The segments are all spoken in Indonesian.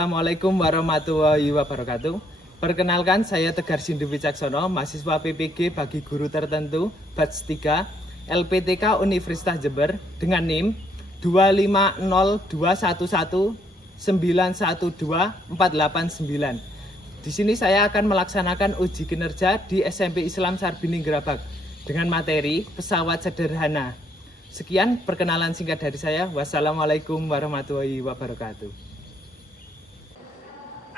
Assalamualaikum warahmatullahi wabarakatuh. Perkenalkan, saya Tegar Sindu Wicaksono, mahasiswa PPG bagi guru tertentu batch 3 LPTK Universitas Jember dengan NIM 2502119124889. Di sini saya akan melaksanakan uji kinerja di SMP Islam Sarbining Gerabak dengan materi pesawat sederhana. Sekian perkenalan singkat dari saya. Wassalamualaikum warahmatullahi wabarakatuh.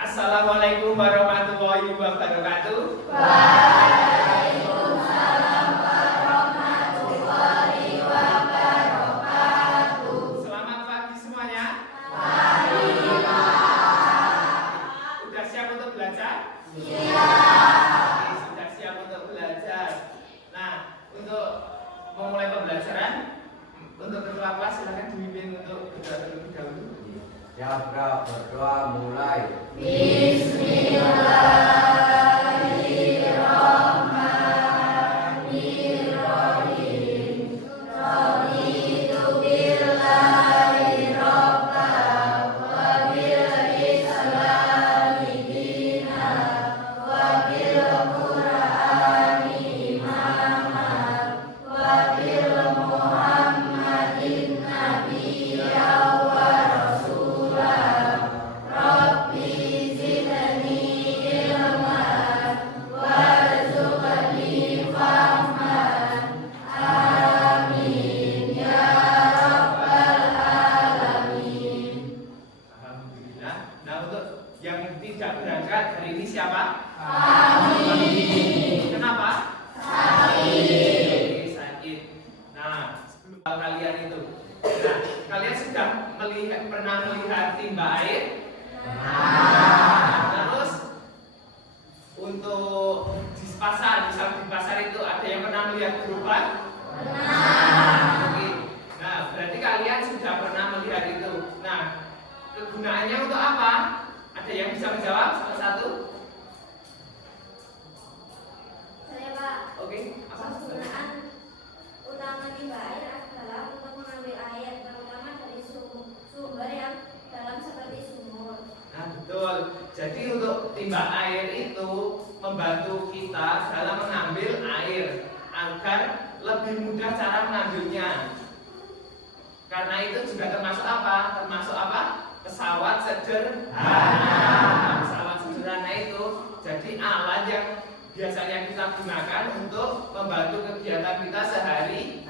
Assalamualaikum warahmatullahi wabarakatuh. Waalaikumsalam warahmatullahi wabarakatuh. Selamat pagi semuanya. Pagi, Pak. Sudah siap untuk belajar? Siap. Sudah siap untuk belajar. Nah, untuk memulai pembelajaran, untuk ketua kelas silakan dipimpin untuk berdoa terlebih dahulu. Siap, berdoa mulai. Bismillahirrahmanirrahim. Raditu billahi robban wa bil islami dinan wa bil qur'ani imaman wa bil muhammadin nabiyyan wa rasulan. Rabbi zidni ilman warzuqni fahman. Amin ya rabbal alamin. Alhamdulillah. Nah, untuk yang tidak berangkat hari ini siapa? Amin. Kenapa? Oke, sakit. Nah, sebelum kalian itu, nah, kalian sudah pernah melihat timba air? Terus untuk di pasar, misal di pasar itu ada yang pernah melihat gerobak? Oke. Nah, berarti kalian sudah pernah melihat itu. Nah, kegunaannya untuk apa? Ada yang bisa menjawab? Salah satu? Saya, Pak. Oke, apa? Penggunaan utama timba air adalah untuk mengambil air, terutama dari sumber yang dalam seperti sumur. Nah, betul. Jadi untuk timba air itu membantu kita dalam mengambil air agar lebih mudah cara mengambilnya. Karena itu juga termasuk apa? Termasuk apa? Pesawat sederhana. Pesawat sederhana itu jadi alat yang biasanya kita gunakan untuk membantu kegiatan kita sehari-hari.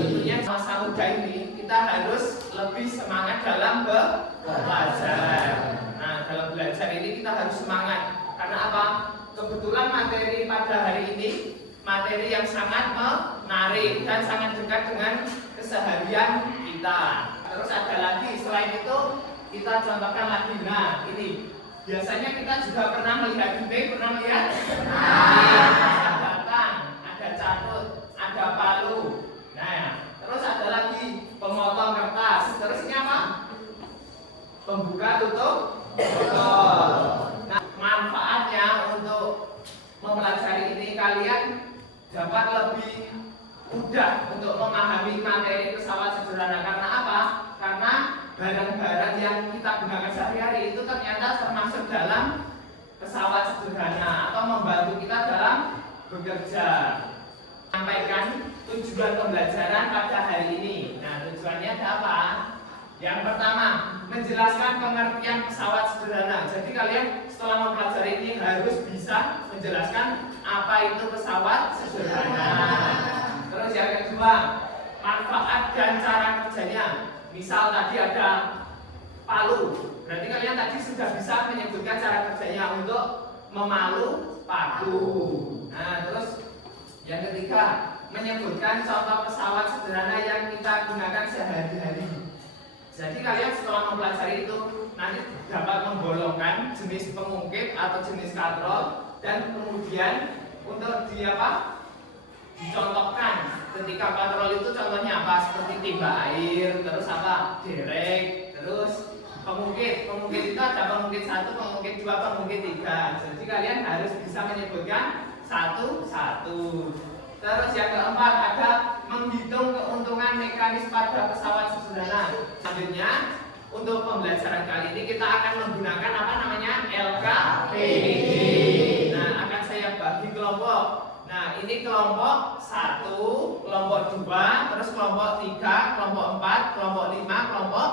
Tentunya masa muda ini kita harus lebih semangat dalam belajar. Nah, dalam belajar ini kita harus semangat. Karena apa? Kebetulan materi pada hari ini materi yang sangat menarik dan sangat dekat dengan keseharian kita. Terus ada lagi, selain itu kita contohkan lagi. Nah, ini biasanya kita juga pernah melihat dinding, pernah melihat? Ada batang, ada carut, ada palu. Nah, terus ada lagi pemotong kertas. Terus ini apa? Pembuka tutup botol. Nah, manfaatnya untuk mempelajari ini kalian dapat lebih mudah untuk memahami materi pesawat sederhana. Karena apa? Karena barang-barang yang kita gunakan sehari-hari itu ternyata termasuk dalam pesawat sederhana atau membantu kita dalam bekerja. Sampaikan tujuan pembelajaran pada hari ini. Nah, tujuannya ada apa? Yang pertama, menjelaskan pengertian pesawat sederhana. Jadi kalian setelah mempelajari ini harus bisa menjelaskan apa itu pesawat sederhana. Terus yang kedua, manfaat dan cara kerjanya. Misal tadi ada palu, berarti kalian tadi sudah bisa menyebutkan cara kerjanya untuk memalu palu. Nah, terus yang ketiga, menyebutkan contoh pesawat sederhana yang kita gunakan sehari-hari. Jadi kalian setelah mempelajari itu nanti dapat menggolongkan jenis pengungkit atau jenis katrol dan kemudian untuk dicontohkan ketika patrol itu contohnya apa? Seperti timba air, terus apa? Derek, terus pengungkit itu ada pengungkit 1, pengungkit 2, pengungkit 3. Jadi kalian harus bisa menyebutkan satu-satu. Terus yang keempat ada menghitung keuntungan mekanis pada pesawat sederhana. Selanjutnya untuk pembelajaran kali ini kita akan menggunakan apa namanya? LKPD. Nah, akan saya bagi kelompok. Nah, ini kelompok 1, kelompok 2, terus kelompok 3, kelompok 4, kelompok 5, kelompok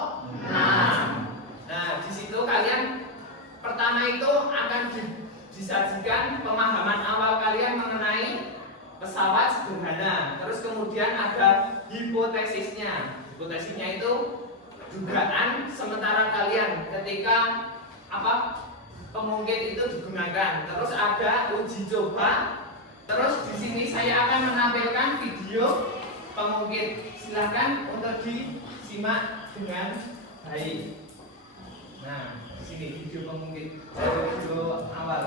6. Nah, di situ kalian pertama itu akan disajikan pemahaman awal kalian mengenai pesawat sederhana. Terus kemudian ada hipotesisnya. Hipotesisnya itu dugaan sementara kalian ketika pemungkit itu digunakan. Terus ada uji coba. Terus di sini saya akan menampilkan video pemungkit. Silahkan untuk disimak dengan baik. Nah, di sini video pemungkit dari video awal.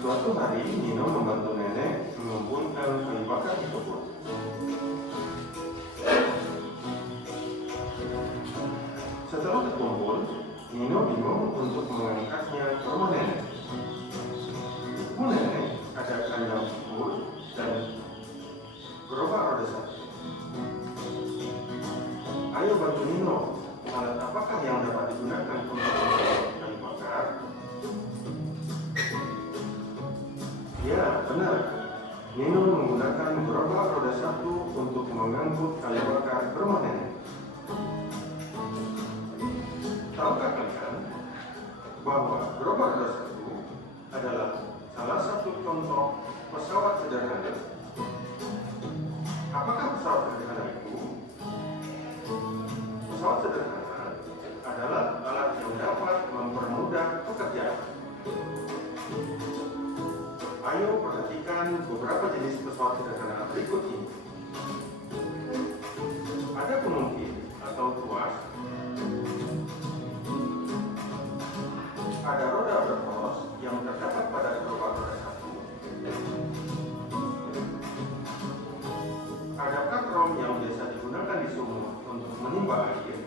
Suatu hari, Nino membantu nenek mengumpulkan kayu bakar di kebun. Setelah terkumpul, Nino bingung untuk mengangkatnya ke rumah nenek. Bu nenek, ada kandang bubur dan gerobak roda 1. Ayo bantu Nino, alat apakah yang dapat digunakan untuk membuat kayu bakar? Ya, benar. Nino menggunakan gerobak roda 1 untuk mengangkut kayu bakar ke rumah nenek. Tahukah kalian bahwa gerobak roda 1 adalah salah satu contoh pesawat sederhana? Apakah pesawat sederhana itu? Pesawat sederhana adalah alat yang dapat mempermudah pekerjaan. Ayo perhatikan beberapa jenis pesawat sederhana berikut ini. Ada pemungkit atau tuas. Ada roda berpolos yang terdapat pada gerobak roda 1. Ada kakrom yang biasa digunakan di sumur untuk menimba air.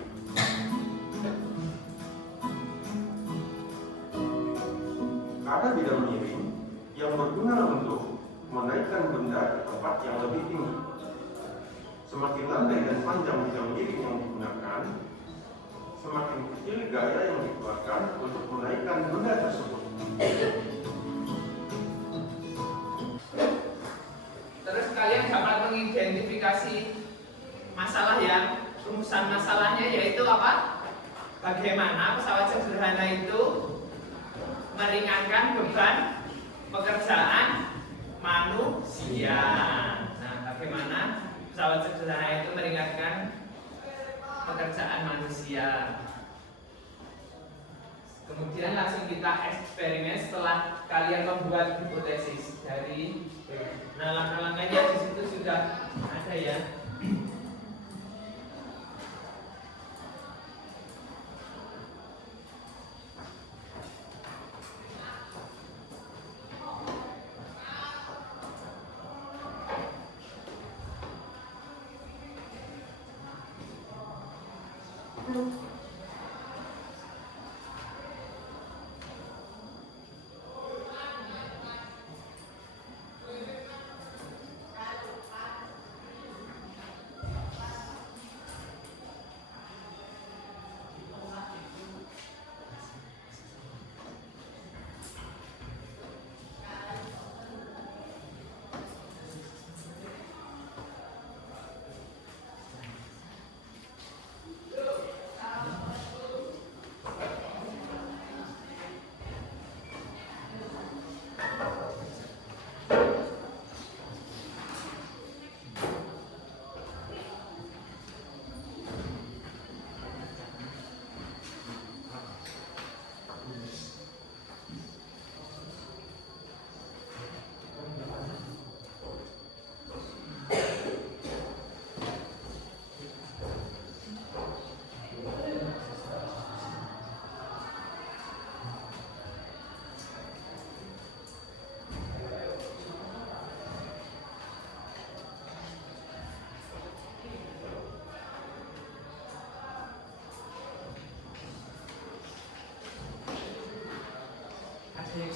Ada bidang miring yang berguna untuk menaikkan benda ke tempat yang lebih tinggi. Semakin landai dan panjang bidang miring yang digunakan, semakin kecil gaya yang dikeluarkan untuk menaikkan benda tersebut. Terus kalian dapat mengidentifikasi masalah yang rumusan masalahnya yaitu apa? Bagaimana pesawat sederhana itu meringankan beban pekerjaan manusia. Nah, bagaimana pesawat sederhana itu meringankan pekerjaan manusia. Kemudian langsung kita eksperimen setelah kalian membuat hipotesis dari langkah-langkahnya di situ sudah ada ya.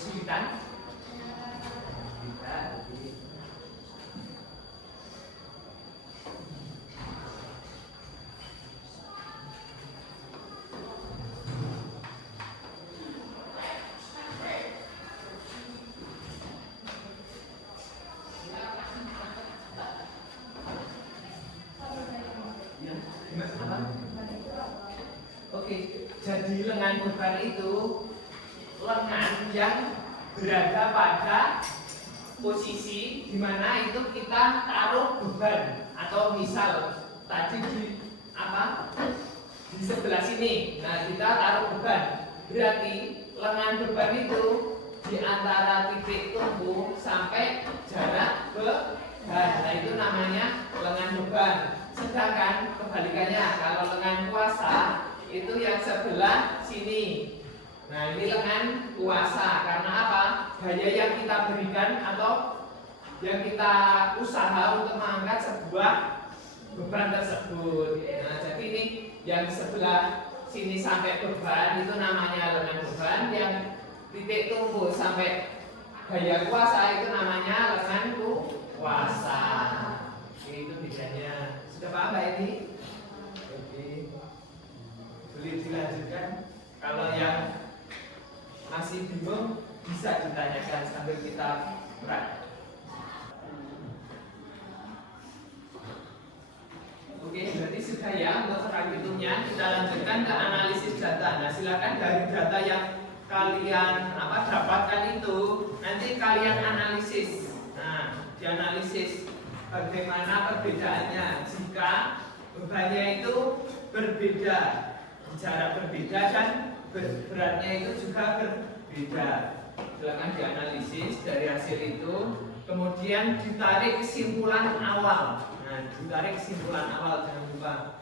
kesulitan? Tidak. Ya, gimana? Oke, jadi lengan beban itu lengan yang berada pada posisi di mana itu kita taruh beban, atau misal tadi di apa? Di sebelah sini. Nah, kita taruh beban. Berarti lengan beban itu di antara titik tumpu sampai jarak beban. Nah, itu namanya lengan beban. Sedangkan kebalikannya, kalau lengan kuasa itu yang sebelah sini. Nah, ini lengan kuasa. Karena apa? Gaya yang kita berikan atau yang kita usaha untuk mengangkat sebuah beban tersebut. Nah, jadi ini yang sebelah sini sampai beban itu namanya lengan beban. Yang titik tumpu sampai gaya kuasa itu namanya lengan kuasa. Itu bedanya. Sudah paham Mbak ini? Oke. Boleh dilanjutkan. Kalau yang masih bingung bisa ditanyakan sambil kita praktek. Oke, berarti sudah ya untuk terhitungnya. Kita lanjutkan ke analisis data. Nah, silakan dari data yang kalian dapatkan itu nanti kalian analisis. Nah, dianalisis bagaimana perbedaannya jika bebannya itu berbeda, jarak berbeda dan beratnya itu juga berbeda. Silakan dianalisis dari hasil itu, kemudian ditarik kesimpulan awal. Nah, ditarik kesimpulan awal, jangan lupa.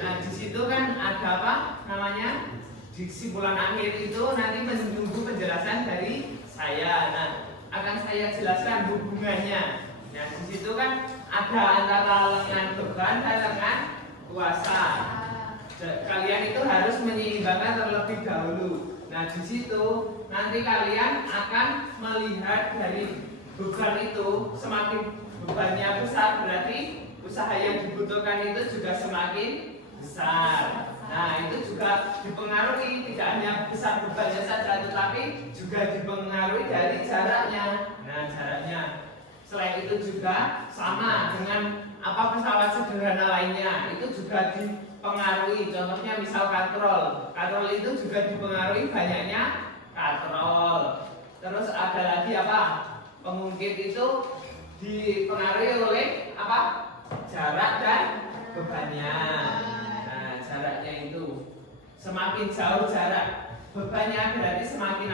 Nah, di situ kan ada apa namanya? Di kesimpulan akhir itu nanti menunggu penjelasan dari saya. Nah, akan saya jelaskan hubungannya. Nah, di situ kan ada antara lengan beban dan lengan kuasa. Kalian itu harus menyeimbangkan terlebih dahulu. Nah, di situ nanti kalian akan melihat dari beban itu, semakin bebannya besar berarti usaha yang dibutuhkan itu juga semakin besar. Nah, itu juga dipengaruhi tidak hanya besar bebannya saja, tetapi juga dipengaruhi dari jaraknya. Nah, jaraknya. Selain itu juga sama dengan pesawat sederhana lainnya, itu juga dipengaruhi. Contohnya misal katrol. Katrol itu juga dipengaruhi banyaknya katrol. Terus ada lagi pengungkit itu dipengaruhi oleh jarak dan bebannya. Nah, jaraknya itu semakin jauh jarak bebannya berarti semakin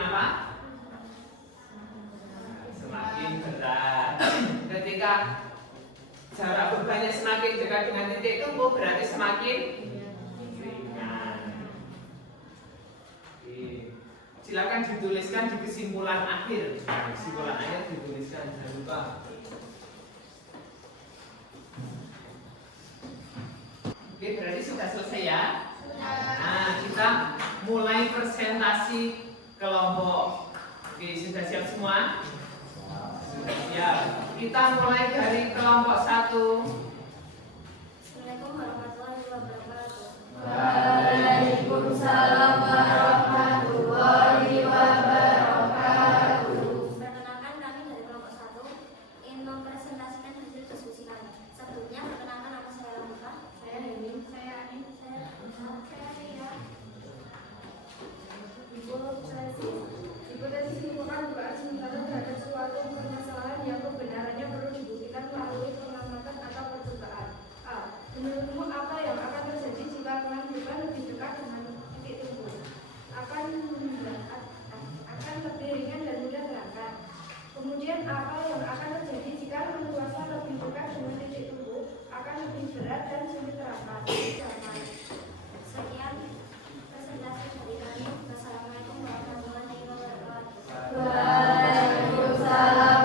semakin berat. Ketika jarak bebannya semakin dekat dengan titik tumpu berarti semakin ringan. Silakan dituliskan di kesimpulan akhir. Kesimpulan akhir dituliskan, jangan lupa. Oke, berarti sudah selesai ya. Nah, kita mulai presentasi kelompok. Oke, sudah siap semua? Sudah siap. Kita mulai dari kelompok 1. Assalamualaikum warahmatullahi wabarakatuh. Waalaikumsalam warahmatullahi wabarakatuh. Perkenalkan, kami dari kelompok 1 ingin mempresentasikan hasil diskusi kami. Sebelumnya perkenalkan, nama saya Lamuka. Saya Dewi, saya Ani, Saya Ria. hipotesis merupakan dugaan sementara terhadap suatu permasalahan yang kebenarannya perlu dibuktikan melalui pengamatan atau percobaan. A. Menurutmu apa yang akan terjadi jika lengan beban lebih dekat dengan titik tumpu? Akan lebih ringan dan mudah terangkat. Kemudian apa yang akan terjadi jika lengan kuasa lebih dekat dengan titik tumpu? Akan lebih berat dan sulit terangkat. Sekian presentasi dari kami. Wassalamualaikum warahmatullahi wabarakatuh. Waalaikumsalam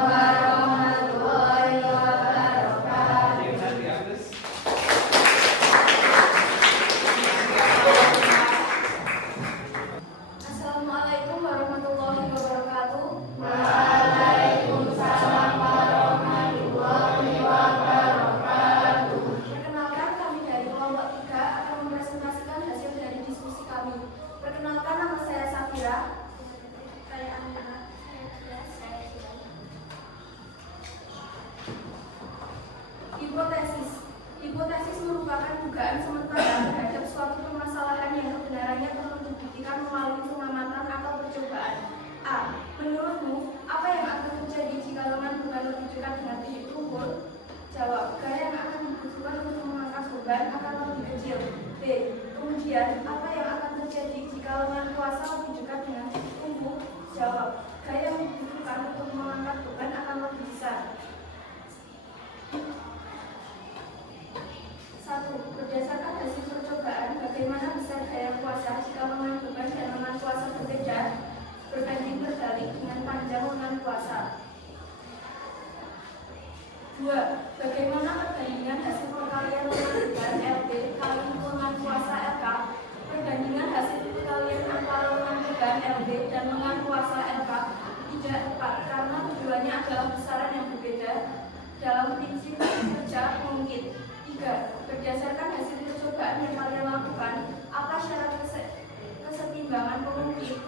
Kemudian, apa yang akan terjadi jika lengan kuasa lebih dekat dengan punggung? Jawab, gaya yang dibutuhkan untuk mengangkat beban akan lebih besar. 1. Berdasarkan hasil percobaan, bagaimana besar gaya kuasa jika lengan beban dan lengan kuasa berbeda berbanding berbalik dengan panjang lengan kuasa. 2. Bagaimana perbandingan hasil perkalian lengan beban LB kali lengan kuasa LK? Perbandingan hasil perkalian antara lengan beban LB dan lengan kuasa LK tidak tepat karena keduanya adalah besaran yang berbeda dalam prinsip kerja mungkin. 3. Berdasarkan hasil percobaan yang kalian lakukan, apa syarat kesetimbangan pengungkit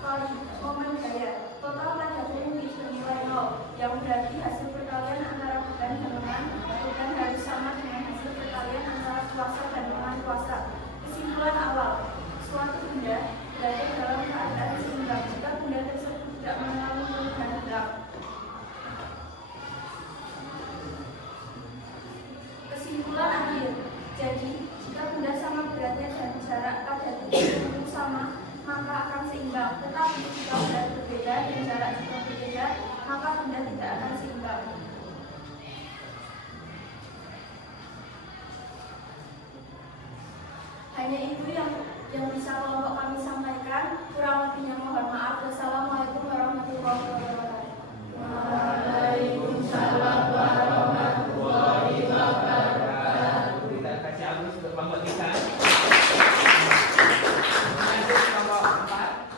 kali momen gaya? Total pada pengungkit bernilai 0, yang berarti hasil perkalian antara beban dan lengan beban harus sama dengan hasil perkalian antara kuasa dan lengan kuasa. Kesimpulan awal, suatu benda berada dalam keadaan seimbang jika benda tersebut tidak mengalami perubahan gerak. Kesimpulan akhir, jadi jika benda sama beratnya dan jarak pada titik tertentu sama, maka akan seimbang. Tetapi jika berat berbeda dan jarak juga berbeda, maka benda tidak akan seimbang. Hanya itu yang bisa kelompok kami sampaikan. Kurang lebihnya mohon maaf. Wassalamualaikum warahmatullahi wabarakatuh. Waalaikumsalam warahmatullahi wabarakatuh. Kita kasih Agus untuk kelompok 3. Lanjut kelompok 4.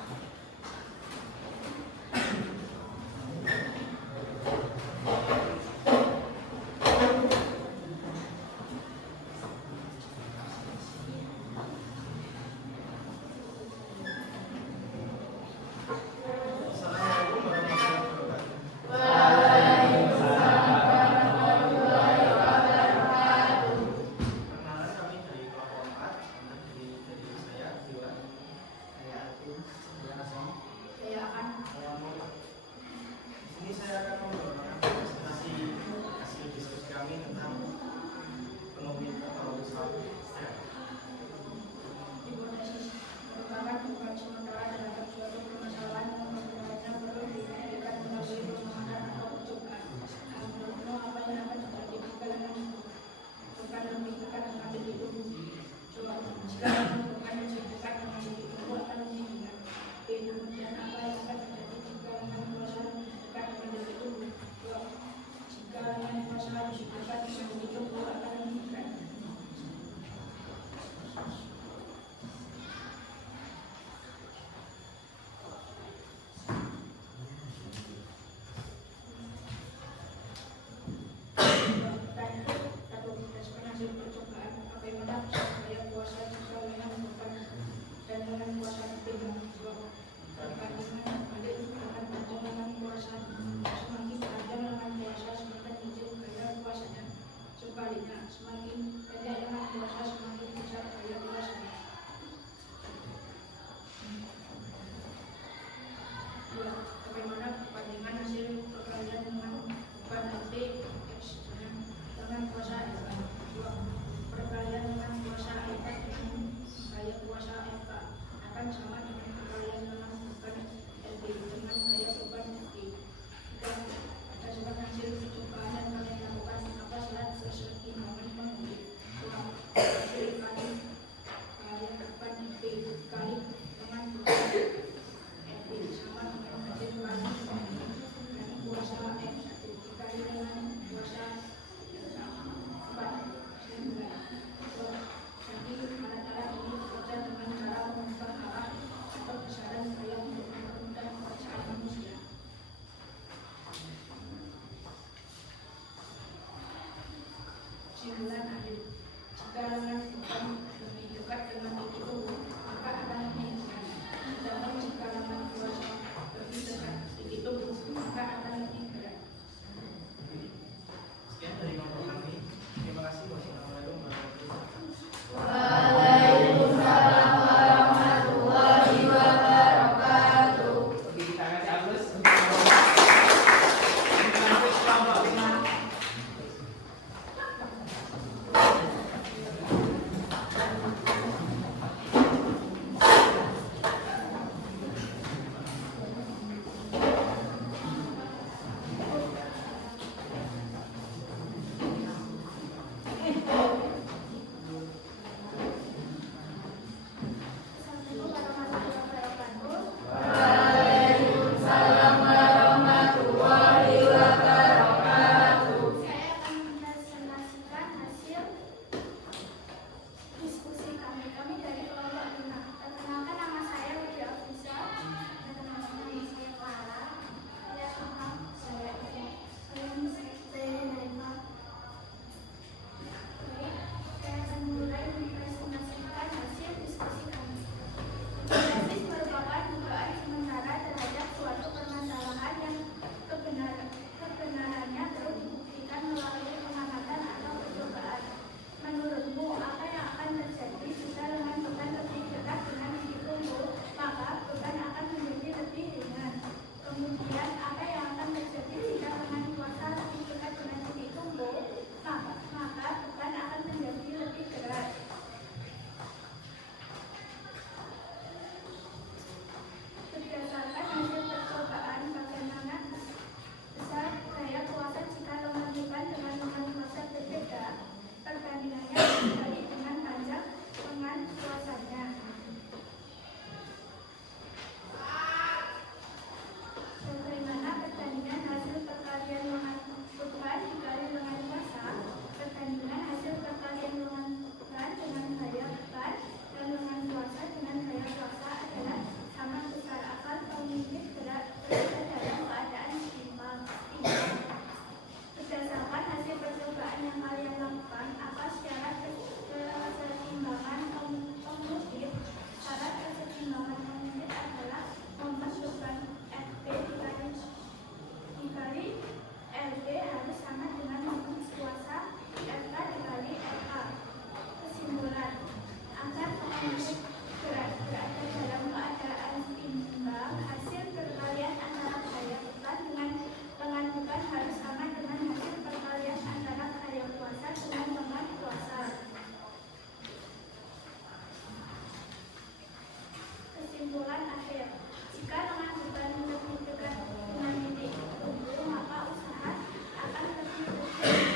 kesimpulan akhir. Jika lengan beban lebih dekat dengan titik tumbuh, maka usaha akan lebih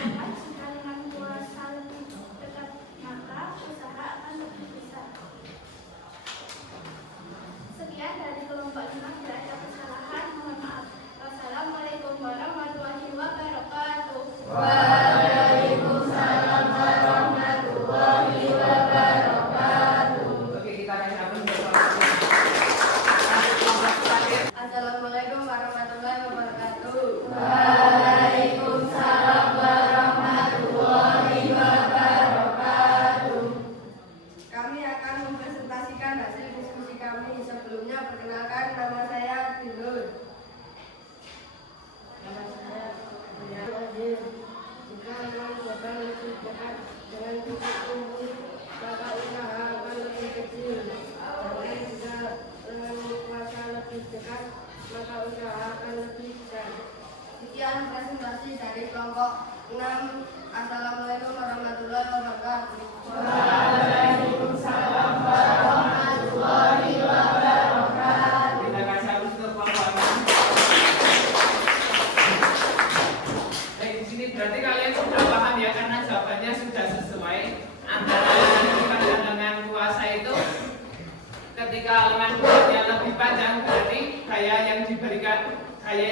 cepat. Jika lengan kuasa lebih dekat, maka usaha akan lebih besar. Sekian dari kelompok 5, tidak ada kesalahan, mohon maaf. Wassalamualaikum warahmatullahi wabarakatuh. Waalaikumsalam warahmatullahi wabarakatuh. Oke, kita akan sambung ke Assalamualaikum warahmatullahi wabarakatuh. Waalaikumsalam warahmatullahi wabarakatuh. Kami akan mempresentasikan hasil diskusi kami. Sebelumnya perkenalkan, nama saya Dinur. Nama saya Azir. Jika lengan beban lebih dekat dengan titik tumbuh, maka usaha akan lebih kecil. Dan jika lengan kuasa lebih dekat, maka usaha akan lebih besar. Sekian presentasi dari kelompok 6. Assalamualaikum warahmatullahi wabarakatuh. Waalaikumsalam warahmatullahi wabarakatuh. Kita akan sambung ke kelompok 6. Baik, di sini berarti kalian sudah paham ya, karena jawabannya sudah sesuai antara lengan beban dan lengan kuasa itu. Ketika lengan bebannya lebih panjang, berarti gaya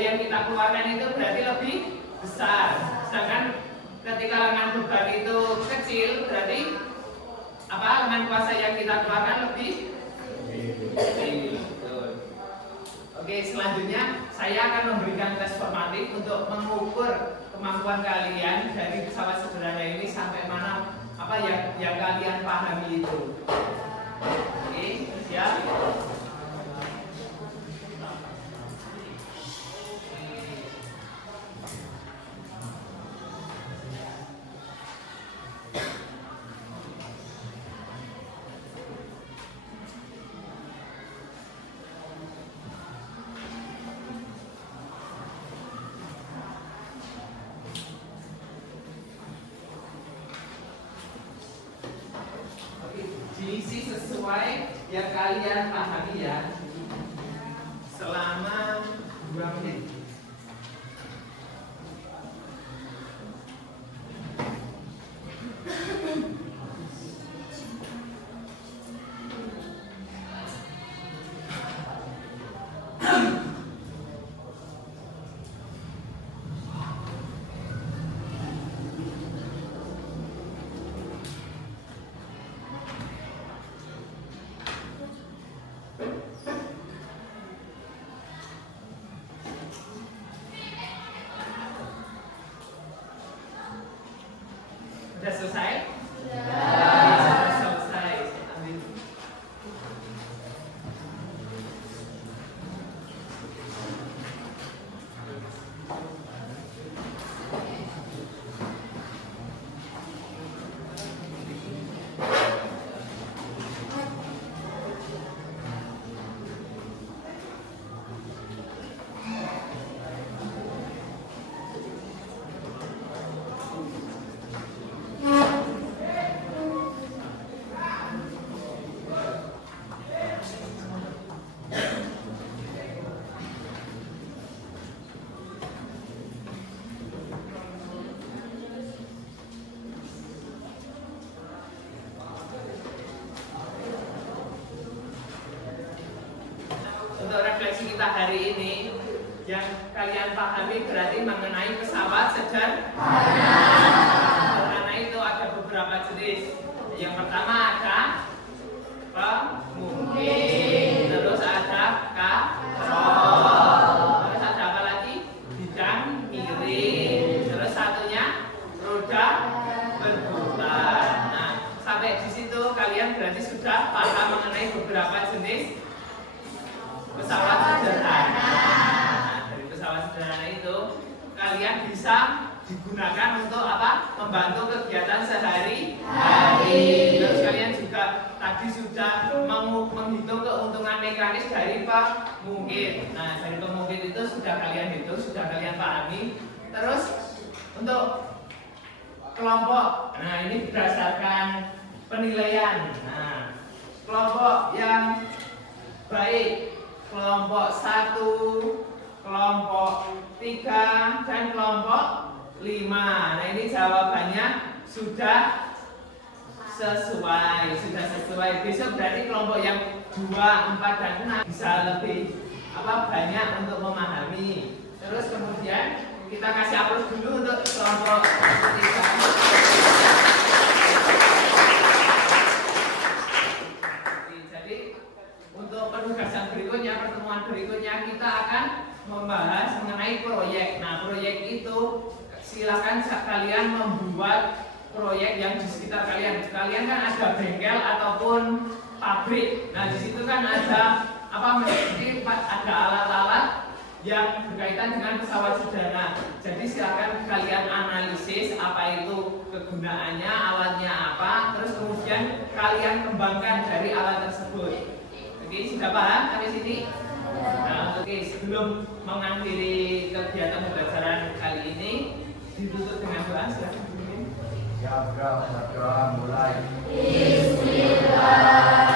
yang kita keluarkan itu berarti lebih besar. Sedangkan ketika lengan beban itu kecil, berarti lengan kuasa yang kita keluarkan lebih kecil. Oke, selanjutnya saya akan memberikan tes formatif untuk mengukur kemampuan kalian dari pesawat sederhana ini sampai mana yang kalian pahami itu. Oke, siap? Diisi sesuai yang kalian pahami ya, selama 2 menit. Sudah selesai? Sudah selesai. Ambil. Untuk refleksi kita hari ini, yang kalian pahami berarti mengenai pesawat sederhana itu ada beberapa jenis. Yang pertama ada pemungkit, terus ada katrol, terus ada apa lagi? Bidang miring, terus satunya roda berputar. Nah, sampai di situ kalian berarti sudah paham mengenai beberapa jenis pesawat sederhana. Nah, dari pesawat sederhana itu kalian bisa digunakan untuk apa? Membantu kegiatan sehari-hari. Terus kalian juga tadi sudah menghitung keuntungan mekanis dari pemungkit. Nah, dari pemungkit itu sudah kalian hitung, sudah kalian pahami. Terus untuk kelompok, nah ini berdasarkan penilaian. Nah, kelompok yang Baik, kelompok 1, kelompok 3, dan kelompok 5. Nah, ini jawabannya sudah sesuai. Besok berarti kelompok yang 2, 4, dan 6 bisa lebih banyak untuk memahami. Terus kemudian kita kasih aplaus dulu untuk kelompok 3. Untuk penugasan berikutnya, pertemuan berikutnya kita akan membahas mengenai proyek. Nah, proyek itu silakan kalian membuat proyek yang di sekitar kalian. Kalian kan ada bengkel ataupun pabrik. Nah, di situ kan ada ada alat-alat yang berkaitan dengan pesawat sederhana. Jadi silakan kalian analisis apa itu kegunaannya, alatnya apa, terus kemudian kalian kembangkan dari alat tersebut. Oke, sudah paham sampai sini? Nah, oke, sebelum mengakhiri kegiatan pembelajaran kali ini, ditutup dengan doa. Silakan. Siap, berdoa mulai. Bismillah.